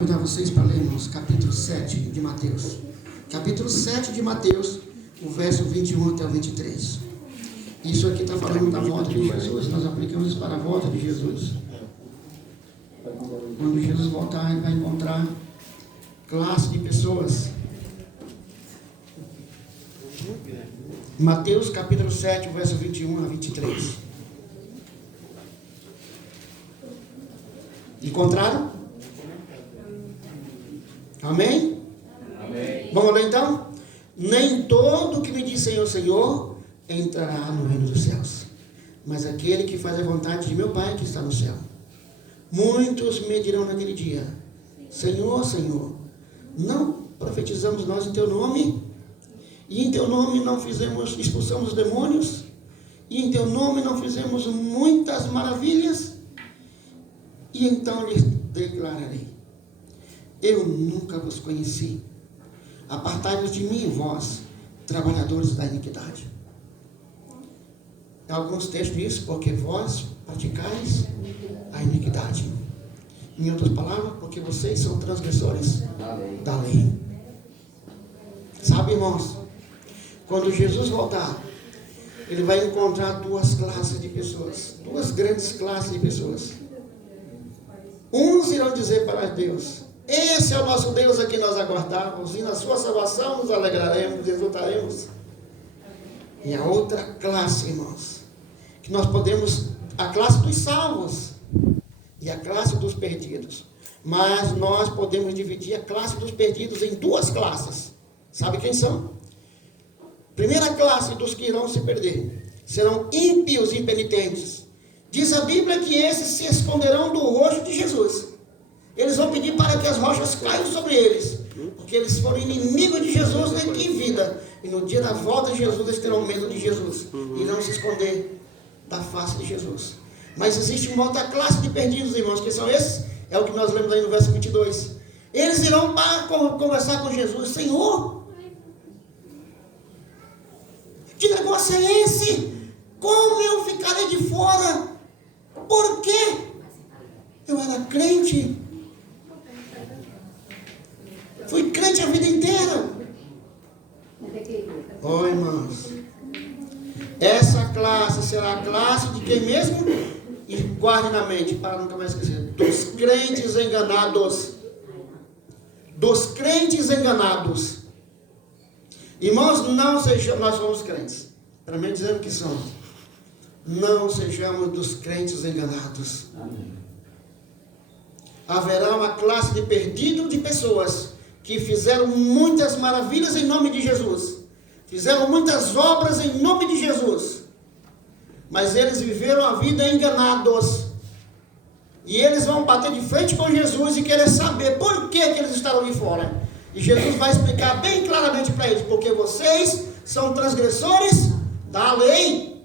Vou convidar vocês para lermos capítulo 7 de Mateus. Capítulo 7 de Mateus, o verso 21 até o 23. Isso aqui está falando da volta de Jesus. Nós aplicamos isso para a volta de Jesus. Quando Jesus voltar, ele vai encontrar classe de pessoas. Mateus capítulo 7, verso 21 a 23. Encontraram? Amém? Amém? Vamos ler então? Nem todo que me diz Senhor, Senhor, entrará no reino dos céus, mas aquele que faz a vontade de meu Pai que está no céu. Muitos me dirão naquele dia: Senhor, Senhor, não profetizamos nós em teu nome? E em teu nome não expulsamos demônios? E em teu nome não fizemos muitas maravilhas? E então lhes declararei: eu nunca vos conheci. Apartai-vos de mim, vós, trabalhadores da iniquidade. Em alguns textos diz: porque vós praticais a iniquidade. Em outras palavras, porque vocês são transgressores da lei. Sabe, irmãos, quando Jesus voltar, ele vai encontrar duas classes de pessoas, duas grandes classes de pessoas. Uns irão dizer para Deus: esse é o nosso Deus a quem nós aguardávamos, e na sua salvação nos alegraremos, exultaremos. E a outra classe, irmãos, que nós podemos, a classe dos salvos e a classe dos perdidos. Mas nós podemos dividir a classe dos perdidos em duas classes. Sabe quem são? Primeira classe dos que irão se perder serão ímpios e impenitentes. Diz a Bíblia que esses se esconderão do rosto de Jesus. Eles vão pedir para que as rochas caiam sobre eles, porque eles foram inimigos de Jesus aqui em vida. E no dia da volta de Jesus, eles terão medo de Jesus. E irão se esconder da face de Jesus. Mas existe uma outra classe de perdidos, irmãos. Que são esses? É o que nós lemos aí no verso 22. Eles irão para conversar com Jesus: Senhor, que negócio é esse? Como eu ficarei de fora? Por quê? Eu era crente. Fui crente a vida inteira. Oi, irmãos. Essa classe será a classe de quem mesmo? E guarde na mente, para nunca mais esquecer: dos crentes enganados. Dos crentes enganados. Irmãos, não sejamos, nós somos crentes. Para mim dizendo que somos. Não sejamos dos crentes enganados. Amém. Haverá uma classe de perdido de pessoas que fizeram muitas maravilhas em nome de Jesus, fizeram muitas obras em nome de Jesus, mas eles viveram a vida enganados, e eles vão bater de frente com Jesus e querer saber por que eles estarão ali fora. E Jesus vai explicar bem claramente para eles: porque vocês são transgressores da lei.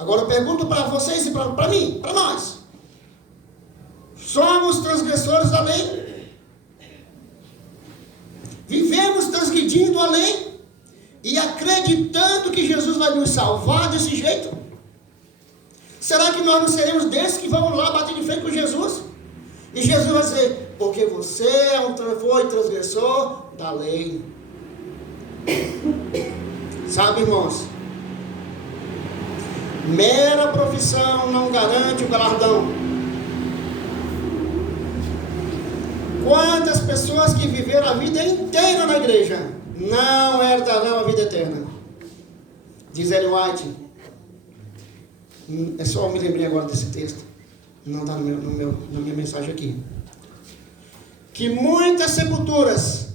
Agora eu pergunto para vocês e para mim, para nós: somos transgressores da lei? Vivemos transgredindo a lei e acreditando que Jesus vai nos salvar desse jeito? Será que nós não seremos desses que vão lá bater de frente com Jesus? E Jesus vai dizer: porque você foi transgressor da lei. Sabe, irmãos, mera profissão não garante o galardão. Quantas pessoas que viveram a vida inteira na igreja não herdarão a vida eterna? Diz Ellen White. É só eu me lembrei agora desse texto. Não está na minha mensagem aqui. Que muitas sepulturas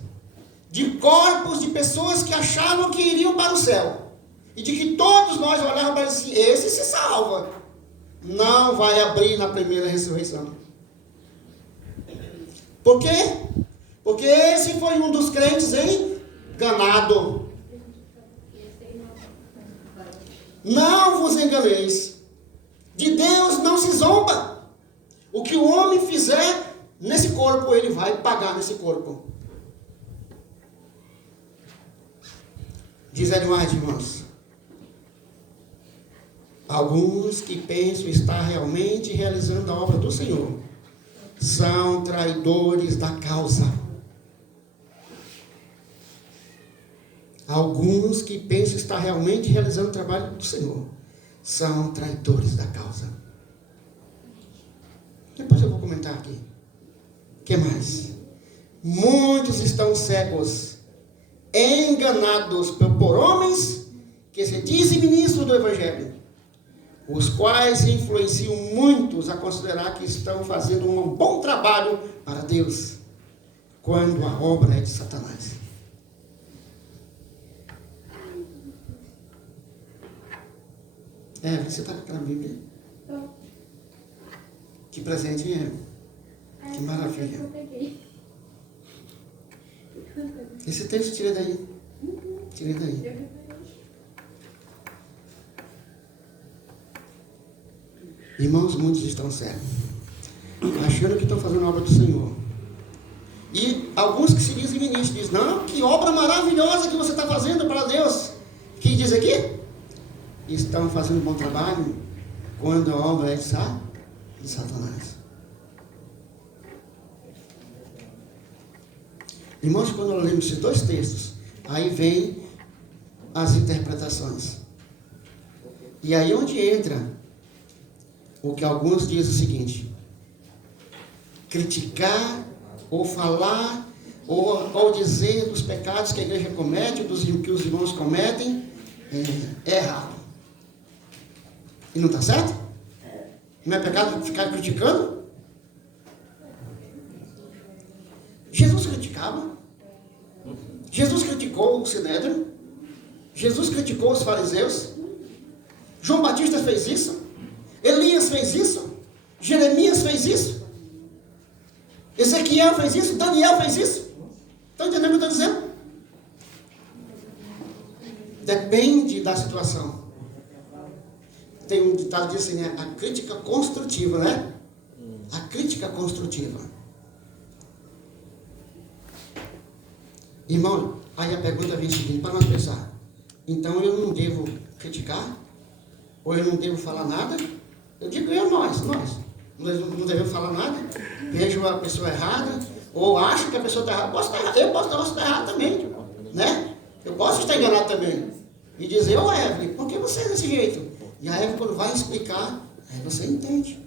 de corpos de pessoas que achavam que iriam para o céu, e de que todos nós olhávamos para assim: esse se salva, não vai abrir na primeira ressurreição. Por quê? Porque esse foi um dos crentes enganado. Não vos enganeis. De Deus não se zomba. O que o homem fizer nesse corpo, ele vai pagar nesse corpo. Diz Ellen White, irmãos: alguns que pensam estar realmente realizando a obra do Senhor são traidores da causa. Alguns que pensam estar realmente realizando o trabalho do Senhor são traidores da causa. Depois eu vou comentar aqui. O que mais? Muitos estão cegos, enganados por homens que se dizem ministros do Evangelho, os quais influenciam muitos a considerar que estão fazendo um bom trabalho para Deus, quando a obra é de Satanás. Você está com aquela Bíblia? Que presente é? Que maravilha. Esse texto tira daí. Tira daí. Irmãos, muitos estão cegos, achando que estão fazendo a obra do Senhor. E alguns que se dizem ministros, dizem, não, que obra maravilhosa que você está fazendo para Deus. Que diz aqui? Estão fazendo um bom trabalho quando a obra é de Satanás. Irmãos, quando nós lemos esses dois textos, aí vem as interpretações. E aí onde entra o que alguns dizem o seguinte: criticar, ou falar, ou dizer dos pecados que a igreja comete, dos que os irmãos cometem, é errado. E não está certo? Não é pecado ficar criticando? Jesus criticava. Jesus criticou o Sinédrio. Jesus criticou os fariseus. João Batista fez isso. Elias fez isso. Jeremias fez isso. Ezequiel fez isso. Daniel fez isso. Estão entendendo o que eu estou dizendo? Depende da situação. Tem um ditado que diz assim, né? A crítica construtiva, né? A crítica construtiva. Irmão, aí a pergunta vem o seguinte, para nós pensar. Então eu não devo criticar? Ou eu não devo falar nada? Eu digo nós não devemos falar nada. Vejo a pessoa errada, ou acho que a pessoa está errada. Eu posso estar errado também, né? Eu posso estar enganado também. E dizer, Evelyn, por que você é desse jeito? E a Evelyn, quando vai explicar, aí você entende.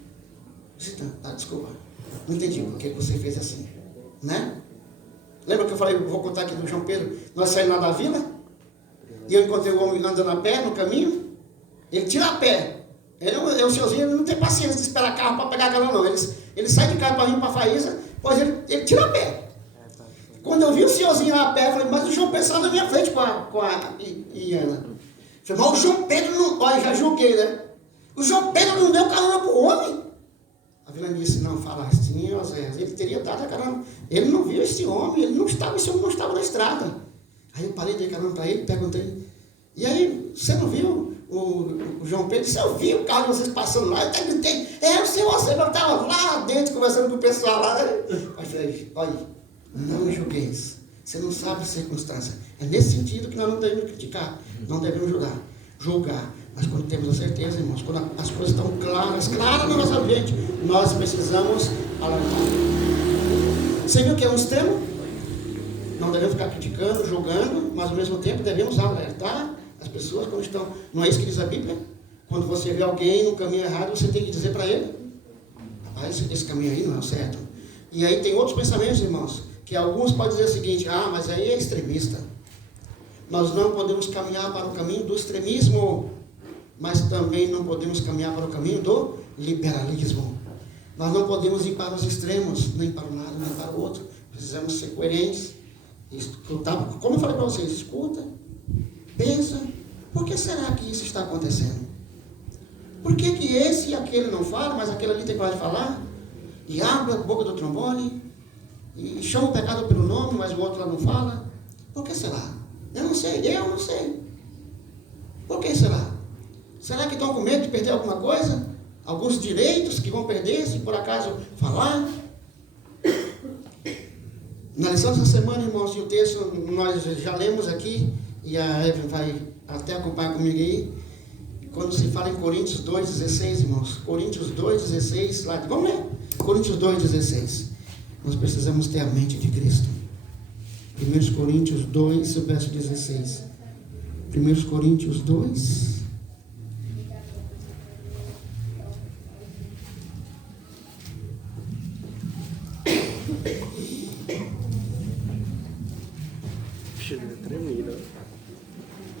Desculpa, não entendi por que você fez assim, né? Lembra que eu falei, vou contar aqui do João Pedro, nós saímos lá da vila, e eu encontrei o homem andando a pé no caminho, ele tira a pé. O senhorzinho ele não tem paciência de esperar carro para pegar carro, não. Ele sai de casa para vir para a Faísa, pois ele tira a pé. Quando eu vi o senhorzinho lá a pé, eu falei, mas o João Pedro estava na minha frente com a Iana. Eu falei, mas o João Pedro não... Olha, já julguei, né? O João Pedro não deu carona para o homem. A Vila disse, não, fala assim, Osés, ele teria dado a carona. Ele não viu esse homem, esse homem não estava na estrada. Aí eu parei de dar carona para ele, perguntei, e aí, você não viu o João Pedro? Disse, eu vi o carro de vocês passando lá, eu até gritei, o senhor Osés estava lá dentro conversando com o pessoal lá. Aí falei, olha, não julguei isso. Você não sabe a circunstância. É nesse sentido que nós não devemos criticar, não devemos julgar. Mas quando temos a certeza, irmãos, quando as coisas estão claras na nossa mente, nós precisamos alertar. Você viu que é um extremo? Não devemos ficar criticando, julgando, mas ao mesmo tempo devemos alertar as pessoas quando estão... Não é isso que diz a Bíblia? Quando você vê alguém no caminho errado, você tem que dizer para ele, esse caminho aí não é o certo. E aí tem outros pensamentos, irmãos, que alguns podem dizer o seguinte, mas aí é extremista. Nós não podemos caminhar para o caminho do extremismo, mas também não podemos caminhar para o caminho do liberalismo. Nós não podemos ir para os extremos, nem para um lado, nem para o outro. Precisamos ser coerentes, escutar. Como eu falei para vocês, escuta, pensa, por que será que isso está acontecendo? Por que esse e aquele não falam, mas aquele ali tem coragem de falar? E abre a boca do trombone, e chama o pecado pelo nome, mas o outro lá não fala? Por que será? Eu não sei. Por que será? Será que estão com medo de perder alguma coisa? Alguns direitos que vão perder se por acaso falar? Na lição dessa semana, irmãos, o texto nós já lemos aqui, e a Evelyn vai até acompanhar comigo aí, quando se fala em Coríntios 2,16, irmãos. Coríntios 2,16, lá, vamos ler. Coríntios 2,16. Nós precisamos ter a mente de Cristo. 1 Coríntios 2, verso 16. 1 Coríntios 2.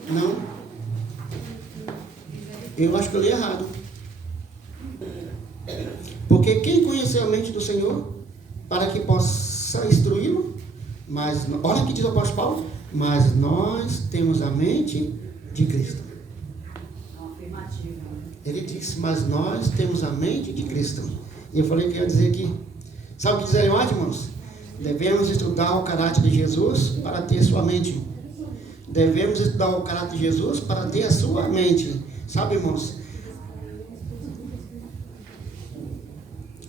Não. Eu acho que eu li errado. Porque quem conheceu a mente do Senhor, para que possa instruí-lo, mas, olha o que diz o apóstolo Paulo, mas nós temos a mente de Cristo. Ele disse, mas nós temos a mente de Cristo. E eu falei que ia dizer aqui, sabe o que diz aí, irmãos? Devemos estudar o caráter de Jesus para ter sua mente. Devemos estudar o caráter de Jesus para ter a sua mente. Sabe, irmãos?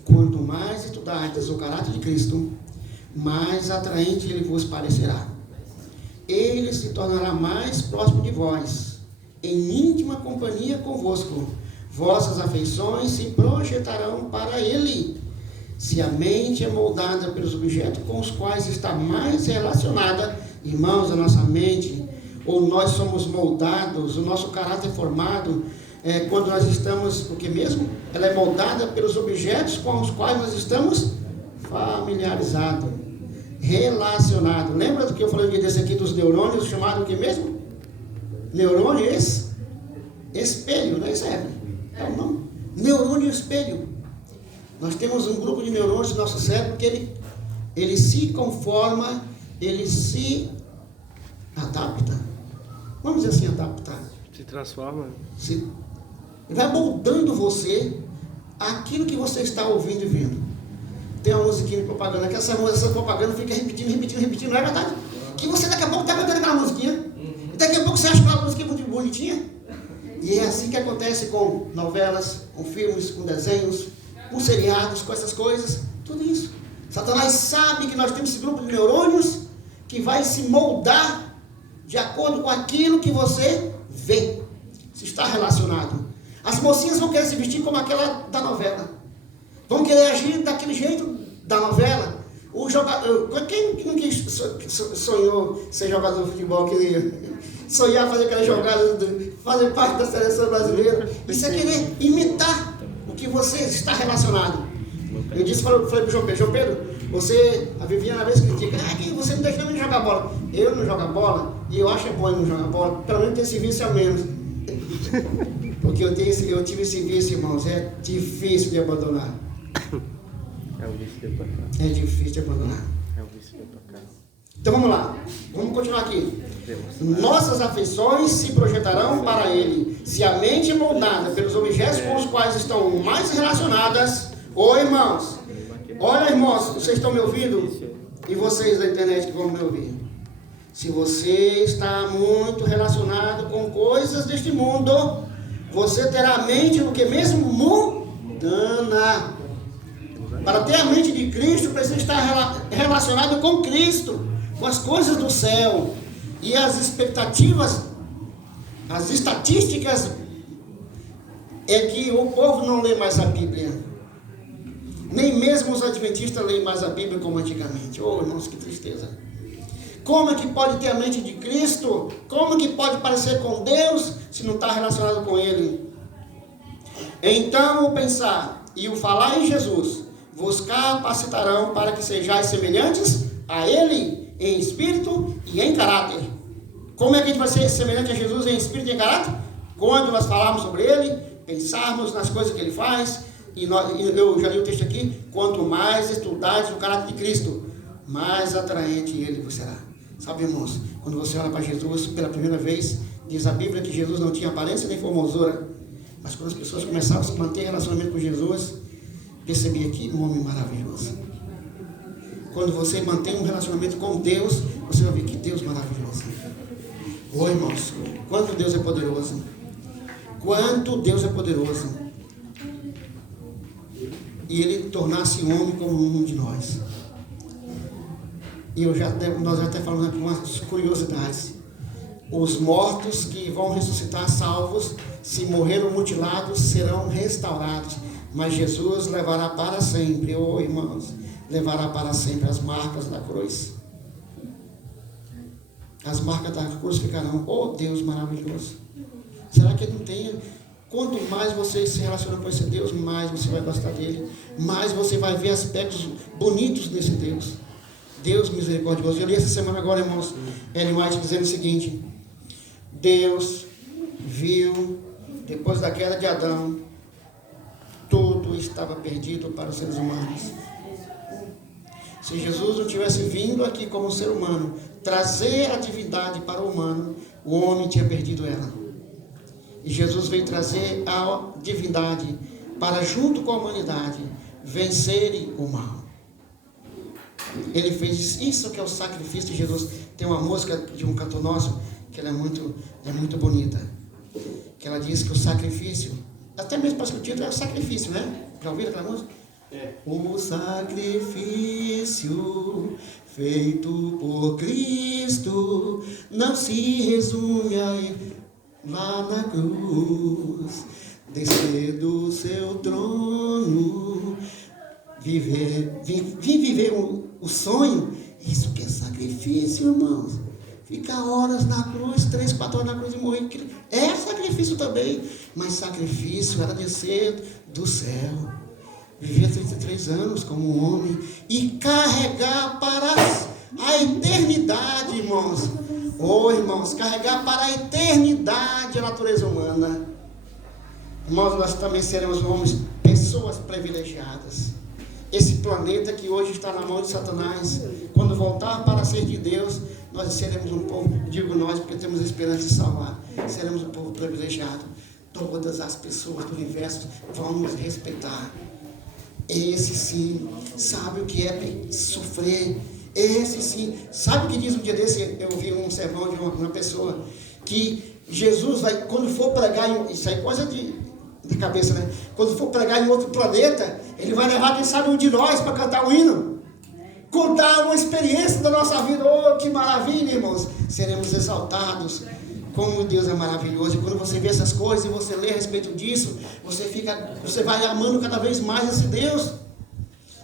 Quanto mais estudardes o caráter de Cristo, mais atraente ele vos parecerá. Ele se tornará mais próximo de vós, em íntima companhia convosco. Vossas afeições se projetarão para ele. Se a mente é moldada pelos objetos com os quais está mais relacionada, irmãos, a nossa mente, ou nós somos moldados, o nosso caráter é formado, quando nós estamos, o que mesmo? Ela é moldada pelos objetos com os quais nós estamos familiarizados, relacionados. Lembra do que eu falei desse aqui dos neurônios, chamado o que mesmo? Neurônio espelho, não é isso? É o nome. Neurônio espelho. Nós temos um grupo de neurônios no nosso cérebro que ele se conforma, ele se adapta. Vamos dizer assim, adaptar. Se transforma. Vai moldando você aquilo que você está ouvindo e vendo. Tem uma musiquinha de propaganda, que essa propaganda fica repetindo, não é verdade? Que você daqui a pouco está cantando aquela musiquinha. E daqui a pouco você acha aquela musiquinha muito bonitinha. E é assim que acontece com novelas, com filmes, com desenhos, com seriados, com essas coisas, tudo isso. Satanás sabe que nós temos esse grupo de neurônios que vai se moldar de acordo com aquilo que você vê, se está relacionado. As mocinhas vão querer se vestir como aquela da novela, vão querer agir daquele jeito da novela. O jogador, quem sonhou ser jogador de futebol, queria sonhar fazer aquela jogada, fazer parte da seleção brasileira? Isso é querer imitar o que você está relacionado. Eu disse, falei para o João Pedro, você, a Viviana, às vezes critica, você não deixa nem jogar bola. Eu não jogo bola, e eu acho bom eu não jogar bola, pelo menos ter esse vício a menos. Porque eu tive esse vício, irmãos, é difícil de abandonar. É o vício de tocar. É difícil de abandonar. É o vício de tocar. Então vamos lá, vamos continuar aqui. Nossas afeições se projetarão para ele. Se a mente é moldada pelos objetos com os quais estão mais relacionadas. Ô irmãos, olha irmãos, vocês estão me ouvindo? E vocês da internet que vão me ouvir. Se você está muito relacionado com coisas deste mundo, você terá a mente no que mesmo? Mundana. Para ter a mente de Cristo, precisa estar relacionado com Cristo, com as coisas do céu. E as expectativas, as estatísticas, é que o povo não lê mais a Bíblia. Nem mesmo os adventistas leem mais a Bíblia como antigamente. Oh, irmãos, que tristeza. Como é que pode ter a mente de Cristo? Como que pode parecer com Deus se não está relacionado com Ele? Então, o pensar e o falar em Jesus vos capacitarão para que sejais semelhantes a Ele em espírito e em caráter. Como é que a gente vai ser semelhante a Jesus em espírito e em caráter? Quando nós falarmos sobre Ele, pensarmos nas coisas que Ele faz, eu já li o texto aqui, quanto mais estudardes o caráter de Cristo, mais atraente Ele vos será. Sabe, irmãos, quando você olha para Jesus pela primeira vez, diz a Bíblia que Jesus não tinha aparência nem formosura, mas quando as pessoas começavam a se manter em relacionamento com Jesus, percebia que um homem maravilhoso. Quando você mantém um relacionamento com Deus, você vai ver que Deus maravilhoso. Ô irmãos, quanto Deus é poderoso. Quanto Deus é poderoso. E Ele tornar-se homem como um de nós. E nós já até falamos aqui umas curiosidades. Os mortos que vão ressuscitar salvos, se morreram mutilados, serão restaurados. Mas Jesus levará para sempre, irmãos, levará para sempre as marcas da cruz. As marcas da cruz ficarão. Oh, Deus maravilhoso. Será que ele não tem? Quanto mais você se relaciona com esse Deus, mais você vai gostar dele. Mais você vai ver aspectos bonitos desse Deus. Deus misericordioso. Eu li essa semana agora, irmãos, Ellen White dizendo o seguinte: Deus viu, depois da queda de Adão, tudo estava perdido para os seres humanos. Se Jesus não tivesse vindo aqui como ser humano, trazer a divindade para o humano, o homem tinha perdido ela. E Jesus veio trazer a divindade para, junto com a humanidade, vencerem o mal. Ele fez isso que é o sacrifício de Jesus. Tem uma música de um cantor nosso, que ela é muito bonita, que ela diz que o sacrifício, até mesmo para o título, é o sacrifício, né? Já ouviram aquela música? É. O sacrifício feito por Cristo não se resume a lá na cruz, descer do seu trono, viver o sonho. Isso que é sacrifício, irmãos. Ficar horas na cruz, 3, 4 horas na cruz e morrer. É sacrifício também. Mas sacrifício era descer do céu, viver 33 anos como um homem e carregar para a eternidade, irmãos. Irmãos, carregar para a eternidade a natureza humana. Irmãos, nós também seremos homens, pessoas privilegiadas. Esse planeta que hoje está na mão de Satanás, quando voltar para ser de Deus, nós seremos um povo, digo nós porque temos a esperança de salvar, seremos um povo privilegiado. Todas as pessoas do universo vão nos respeitar. Esse sim sabe o que é sofrer. Esse sim, sabe o que diz um dia desse? Eu ouvi um sermão de uma pessoa que Jesus vai, quando for pregar, isso aí é coisa de cabeça, né? Quando for pregar em outro planeta, ele vai levar, quem sabe, um de nós para cantar um hino, contar uma experiência da nossa vida. Oh, que maravilha, irmãos! Seremos exaltados. Como Deus é maravilhoso. E quando você vê essas coisas e você lê a respeito disso, você vai amando cada vez mais esse Deus.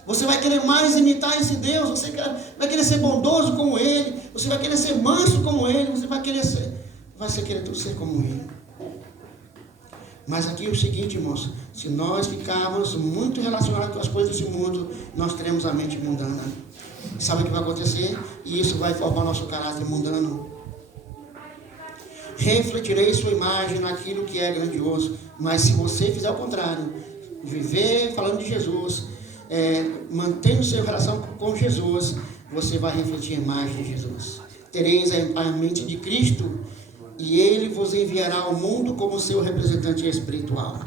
Você vai querer mais imitar esse Deus. Você vai querer ser bondoso como Ele. Você vai querer ser manso como Ele. Você vai querer ser como Ele. Mas aqui é o seguinte, irmãos: se nós ficarmos muito relacionados com as coisas desse mundo, nós teremos a mente mundana. Sabe o que vai acontecer? E isso vai formar nosso caráter mundano. Refletirei sua imagem naquilo que é grandioso. Mas se você fizer o contrário, viver falando de Jesus, mantendo sua relação com Jesus, você vai refletir a imagem de Jesus. Tereis a mente de Cristo, e Ele vos enviará ao mundo como seu representante espiritual.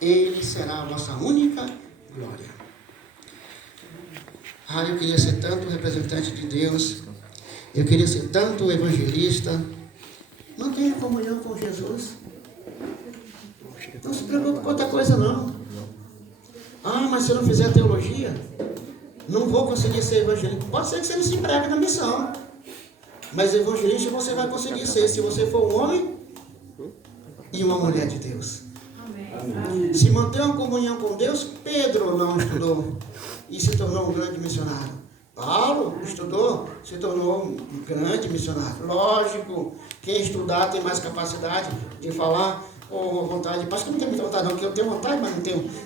Ele será a vossa única glória. Eu queria ser tanto representante de Deus. Eu queria ser tanto evangelista. Mantenha comunhão com Jesus. Não se preocupe com outra coisa, não. Mas se eu não fizer teologia, não vou conseguir ser evangelista. Pode ser que você não se empregue na missão, mas evangelista você vai conseguir ser, se você for um homem e uma mulher de Deus. Amém. Se manter uma comunhão com Deus, Pedro não estudou e se tornou um grande missionário. Paulo estudou, se tornou um grande missionário. Lógico, quem estudar tem mais capacidade de falar, ou vontade. Parece que eu não tenho muita vontade, não, porque eu tenho vontade, mas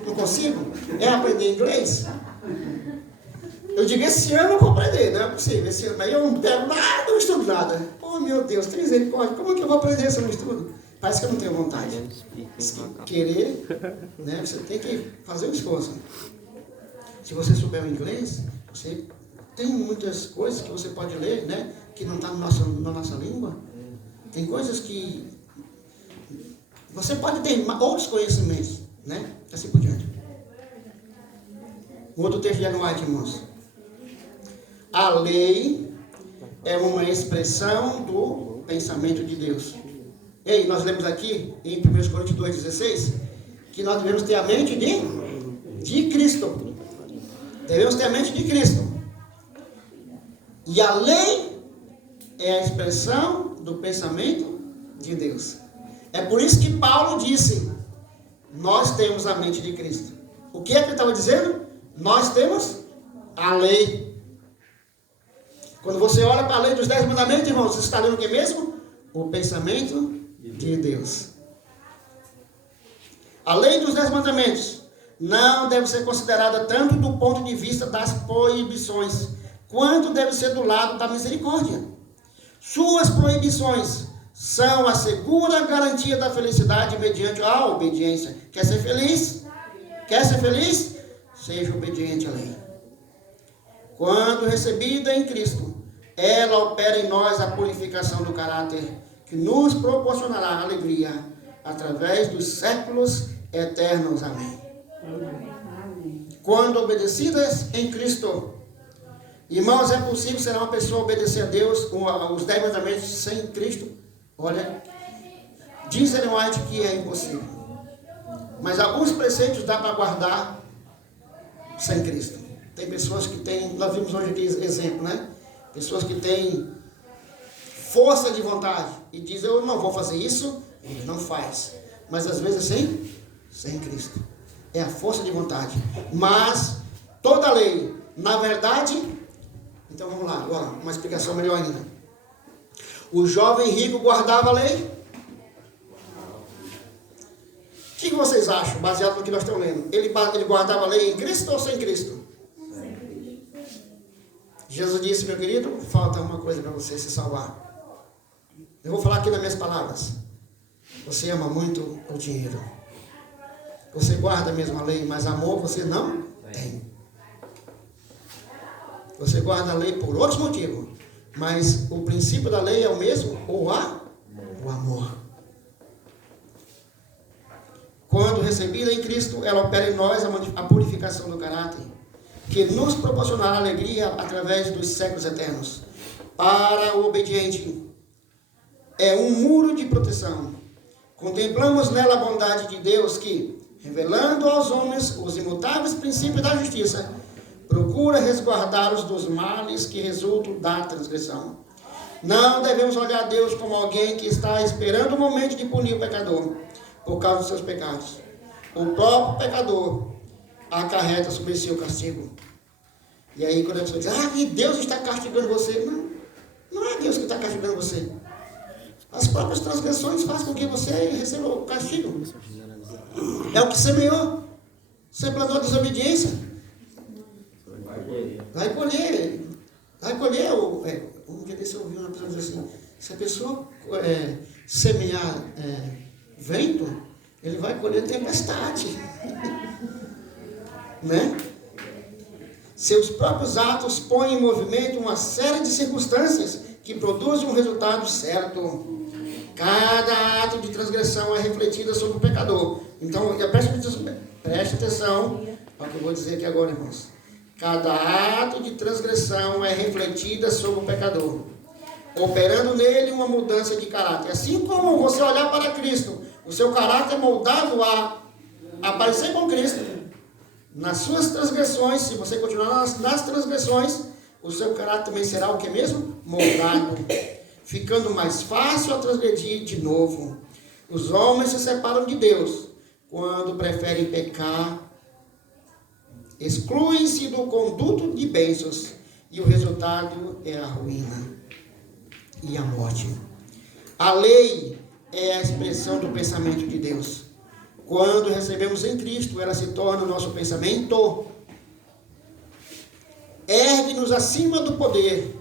não consigo. Aprender inglês. Eu digo, esse ano eu vou aprender, não é possível. Esse ano, mas eu não pego nada, não estudo nada. Meu Deus, tem misericórdia, como é que eu vou aprender se eu não estudo? Parece que eu não tenho vontade. Querer, né? Você tem que fazer um esforço. Se você souber o inglês, você tem muitas coisas que você pode ler, né? Que não está na nossa língua. Tem coisas que você pode ter outros conhecimentos, né? Assim por diante. Outro texto de Ellen White, irmãos. A lei é uma expressão do pensamento de Deus. Nós lemos aqui em 1 Coríntios 2,16 que nós devemos ter a mente de Cristo. Devemos ter a mente de Cristo. E a lei é a expressão do pensamento de Deus. É por isso que Paulo disse: nós temos a mente de Cristo. O que é que ele estava dizendo? Nós temos a lei. Quando você olha para a lei dos 10 mandamentos, irmãos, você está lendo o que mesmo? O pensamento de Deus. A lei dos 10 mandamentos não deve ser considerada tanto do ponto de vista das proibições, quanto deve ser do lado da misericórdia. Suas proibições são a segura garantia da felicidade mediante a obediência. Quer ser feliz? Quer ser feliz? Seja obediente à lei. Quando recebida em Cristo, ela opera em nós a purificação do caráter, que nos proporcionará alegria através dos séculos eternos. Amém. Quando obedecidas em Cristo, irmãos, é possível ser uma pessoa obedecer a Deus os 10 mandamentos sem Cristo? Olha, diz Ellen White que é impossível. Mas alguns preceitos dá para guardar sem Cristo. Tem pessoas que têm, nós vimos hoje aqui exemplo, né? Pessoas que têm força de vontade e dizem, eu não vou fazer isso, ele não faz. Mas às vezes sem Cristo. É a força de vontade. Mas toda lei, na verdade, então vamos lá, agora, uma explicação melhor ainda. O jovem rico guardava a lei? O que vocês acham, baseado no que nós estamos lendo? Ele guardava a lei em Cristo ou sem Cristo? Sem Cristo. Jesus disse, meu querido, falta uma coisa para você se salvar. Eu vou falar aqui nas minhas palavras. Você ama muito o dinheiro. Você guarda a mesma lei, mas amor você não tem. Você guarda a lei por outros motivos, mas o princípio da lei é o mesmo, o amor. Quando recebida em Cristo, ela opera em nós a purificação do caráter, que nos proporcionará alegria através dos séculos eternos. Para o obediente, é um muro de proteção. Contemplamos nela a bondade de Deus que, revelando aos homens os imutáveis princípios da justiça, procura resguardá-los dos males que resultam da transgressão. Não devemos olhar a Deus como alguém que está esperando o momento de punir o pecador por causa dos seus pecados. O próprio pecador acarreta sobre si o castigo. E aí quando a pessoa diz, que Deus está castigando você. Não é Deus que está castigando você. As próprias transgressões fazem com que você receba o castigo. É o que semeou. Você plantou desobediência. Vai colher. Um dia desse eu ouvi uma pessoa dizer assim, se a pessoa semear vento, ele vai colher tempestade. Né? Seus próprios atos põem em movimento uma série de circunstâncias que produzem um resultado certo. Cada ato de transgressão é refletido sobre o pecador. Então, preste atenção ao que eu vou dizer aqui agora, irmãos. Cada ato de transgressão é refletida sobre o pecador, operando nele uma mudança de caráter. Assim como você olhar para Cristo, o seu caráter é moldado a parecer com Cristo. Nas suas transgressões, se você continuar nas transgressões, o seu caráter também será o que mesmo? Moldado, ficando mais fácil a transgredir de novo. Os homens se separam de Deus quando preferem pecar, excluem-se do conduto de bênçãos, e o resultado é a ruína e a morte. A lei é a expressão do pensamento de Deus. Quando recebemos em Cristo, ela se torna o nosso pensamento. Ergue-nos acima do poder,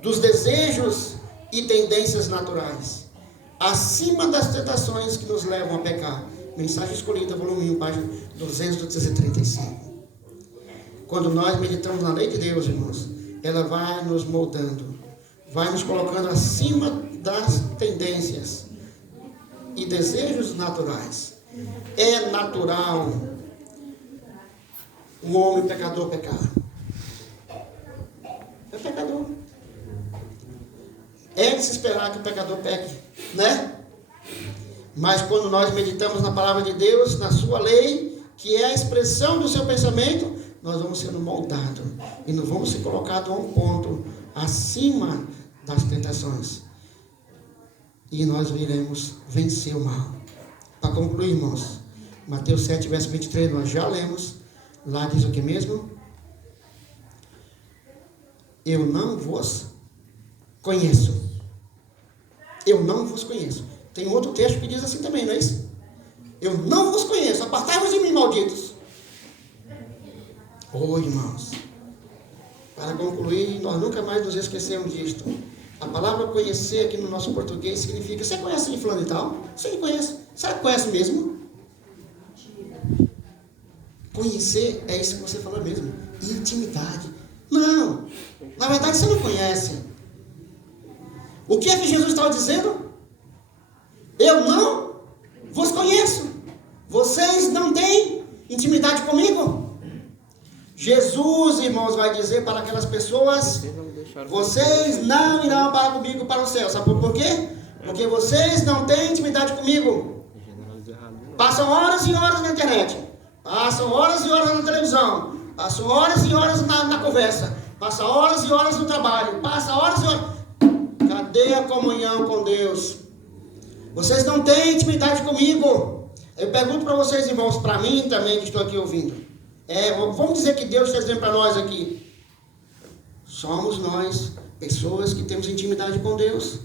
dos desejos e tendências naturais, acima das tentações que nos levam a pecar. Mensagem escolhida, volume 1, página 235. Quando nós meditamos na lei de Deus, irmãos, ela vai nos moldando, vai nos colocando acima das tendências e desejos naturais. É natural o homem pecador pecar. É pecador. É de se esperar que o pecador peque, né? Mas quando nós meditamos na palavra de Deus, na sua lei, que é a expressão do seu pensamento, nós vamos sendo moldados e não vamos ser colocados a um ponto acima das tentações. E nós iremos vencer o mal. Para concluir, irmãos, Mateus 7, verso 23, nós já lemos. Lá diz o que mesmo? Eu não vos conheço. Eu não vos conheço. Tem outro texto que diz assim também, não é isso? Eu não vos conheço. Apartai-vos de mim, malditos. Irmãos. Para concluir, nós nunca mais nos esquecemos disto. A palavra conhecer aqui no nosso português significa, você conhece fulano e tal? Você conhece. Será que conhece mesmo? Conhecer é isso que você falou mesmo. Intimidade. Não. Na verdade você não conhece. O que é que Jesus estava dizendo? Eu não vos conheço. Vocês não têm intimidade comigo. Jesus, irmãos, vai dizer para aquelas pessoas: vocês não irão para comigo para o céu. Sabe por quê? Porque vocês não têm intimidade comigo. Passam horas e horas na internet. Passam horas e horas na televisão. Passam horas e horas na conversa. Passam horas e horas no trabalho. Passam horas e horas. Cadê a comunhão com Deus? Vocês não têm intimidade comigo. Eu pergunto para vocês, irmãos, para mim também que estou aqui ouvindo. Vamos dizer que Deus está dizendo para nós aqui. Somos nós pessoas que temos intimidade com Deus?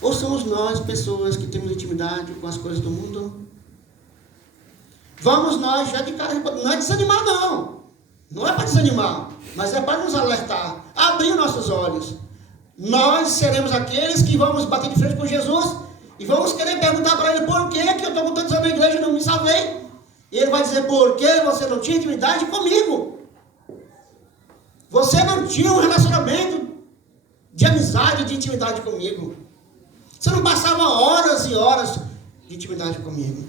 Ou somos nós pessoas que temos intimidade com as coisas do mundo? Vamos nós já de cara, não é desanimar não. Não é para desanimar, mas é para nos alertar, abrir nossos olhos. Nós seremos aqueles que vamos bater de frente com Jesus e vamos querer perguntar para Ele por que eu estou com tantos anos na igreja e não me salvei. E Ele vai dizer, por que você não tinha intimidade comigo? Você não tinha um relacionamento de amizade, de intimidade comigo. Você não passava horas e horas de intimidade comigo.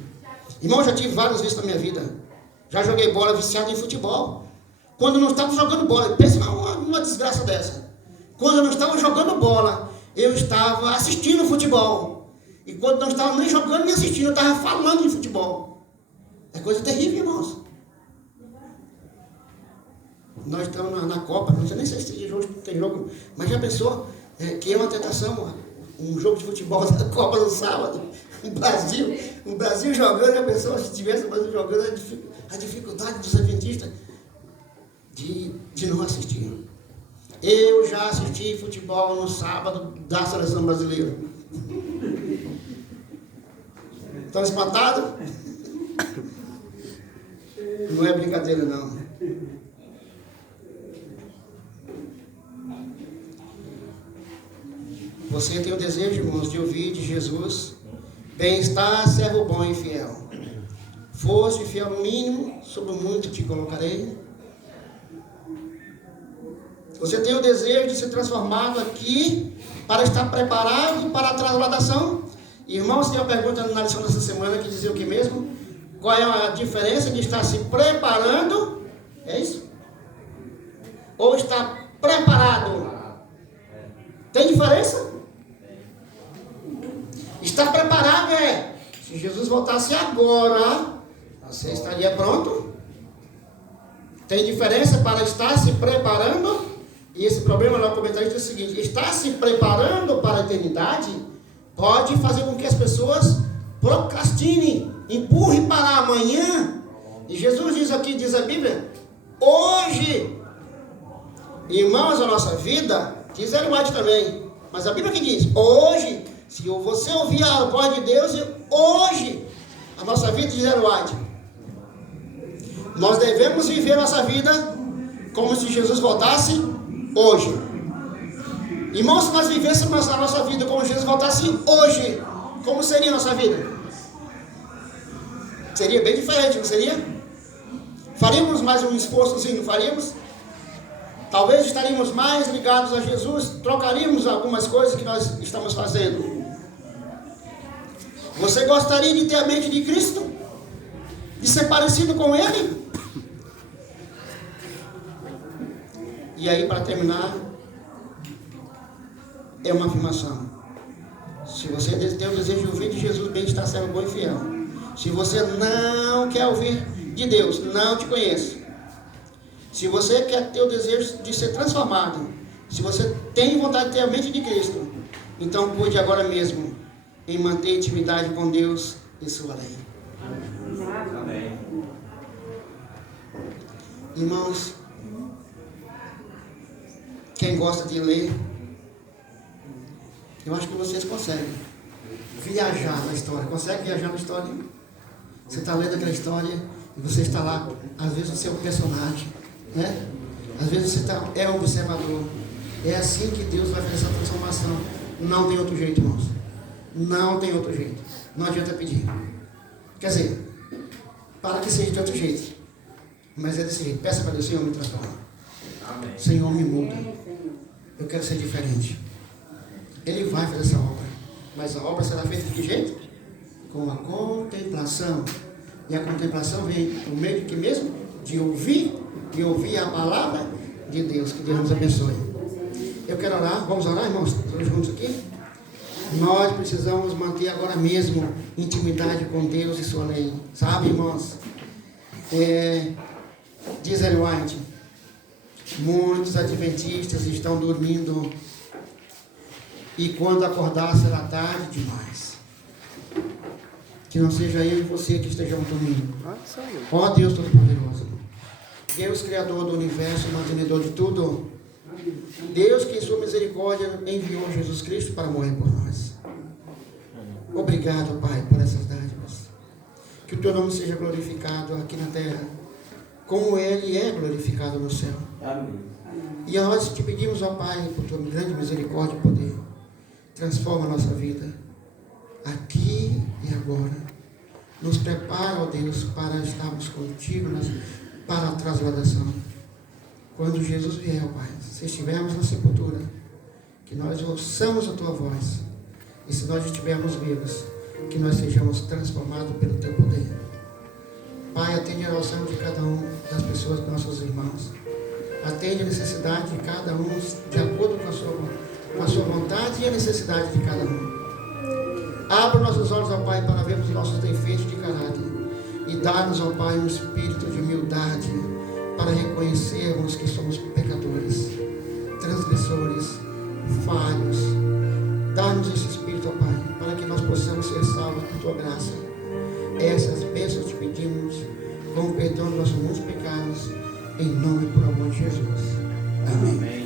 Irmão, já tive vários vezes na minha vida. Já joguei bola viciado em futebol. Quando não estava jogando bola, pensa numa desgraça dessa. Quando eu não estava jogando bola, eu estava assistindo futebol. E quando não estava nem jogando nem assistindo, eu estava falando de futebol. É coisa terrível, irmãos. Nós estamos na Copa, não sei nem se tem jogo, mas já pensou que é uma tentação, um jogo de futebol da Copa no sábado, o Brasil jogando, já pensou, se tivesse o Brasil jogando, a dificuldade dos adventistas de não assistir. Eu já assisti futebol no sábado da seleção brasileira. Estão espantados? Não é brincadeira, não. Você tem o desejo, irmãos, de ouvir de Jesus: bem-estar, servo bom e fiel. Foste fiel no mínimo, sobre o muito te colocarei. Você tem o desejo de ser transformado aqui para estar preparado para a transladação? Irmãos, tem uma pergunta na lição dessa semana que dizia o que mesmo? Qual é a diferença de estar se preparando? É isso? Ou estar preparado? Tem diferença? Estar preparado se Jesus voltasse agora, você estaria pronto? Tem diferença para estar se preparando? E esse problema no comentarista é o seguinte: estar se preparando para a eternidade pode fazer com que as pessoas procrastinem, empurrem para amanhã. E Jesus diz aqui, diz a Bíblia, hoje, irmãos, a nossa vida, diz Ellen White também, mas a Bíblia que diz, hoje, se você ouvir a voz de Deus, hoje, a nossa vida, diz Ellen White, nós devemos viver nossa vida como se Jesus voltasse hoje. Irmãos, se nós vivêssemos a nossa vida como Jesus voltasse hoje, como seria a nossa vida? Seria bem diferente, não seria? Faríamos mais um esforçozinho, não faríamos? Talvez estaríamos mais ligados a Jesus, trocaríamos algumas coisas que nós estamos fazendo. Você gostaria de ter a mente de Cristo? De ser parecido com Ele? E aí, para terminar, é uma afirmação. Se você tem o desejo de ouvir de Jesus, bem está servo bom e fiel. Se você não quer ouvir de Deus, não te conheço. Se você quer ter o desejo de ser transformado, se você tem vontade de ter a mente de Cristo, então cuide agora mesmo em manter intimidade com Deus e sua lei. Amém. Irmãos, quem gosta de ler, eu acho que vocês conseguem viajar na história. Consegue viajar na história? Você está lendo aquela história e você está lá, às vezes você é um personagem, né? Às vezes você é um observador. É assim que Deus vai fazer essa transformação. Não tem outro jeito, irmãos. Não tem outro jeito. Não adianta pedir. Quer dizer, para que seja de outro jeito. Mas é desse jeito. Peça para Deus, Senhor, me transforma. Amém. Senhor, me muda. Eu quero ser diferente. Ele vai fazer essa obra. Mas a obra será feita de que jeito? Com a contemplação. E a contemplação vem por meio de que mesmo? De ouvir. E ouvir a palavra de Deus. Que Deus nos abençoe. Eu quero orar. Vamos orar, irmãos? Todos juntos aqui? Nós precisamos manter agora mesmo intimidade com Deus e sua lei. Sabe, irmãos? Diz Ellen White, muitos adventistas estão dormindo e quando acordar será tarde demais. Que não seja eu e você que estejamos dormindo. Ó Deus Todo-Poderoso, Deus Criador do Universo, mantenedor de tudo, Deus que em sua misericórdia enviou Jesus Cristo para morrer por nós. Obrigado, Pai, por essas dádivas. Que o teu nome seja glorificado aqui na terra, como ele é glorificado no céu. Amém. E nós te pedimos, ó Pai, por tua grande misericórdia e poder, transforma a nossa vida aqui e agora. Nos prepara, ó Deus, para estarmos contigo para a transladação. Quando Jesus vier, ó Pai, se estivermos na sepultura, que nós ouçamos a tua voz. E se nós estivermos vivos, que nós sejamos transformados pelo teu poder. Pai, atende a oração de cada um das pessoas, dos nossos irmãos. Atende a necessidade de cada um, de acordo com a sua vontade e a necessidade de cada um. Abra nossos olhos, ó Pai, para vermos nossos defeitos de caráter. E dá-nos, ó Pai, um espírito de humildade para reconhecermos que somos pecadores, transgressores, falhos. Dá-nos esse espírito, ó Pai, para que nós possamos ser salvos por tua graça. Essas bênçãos te pedimos, com o perdão dos nossos muitos pecados, em nome e por amor de Jesus. Amém.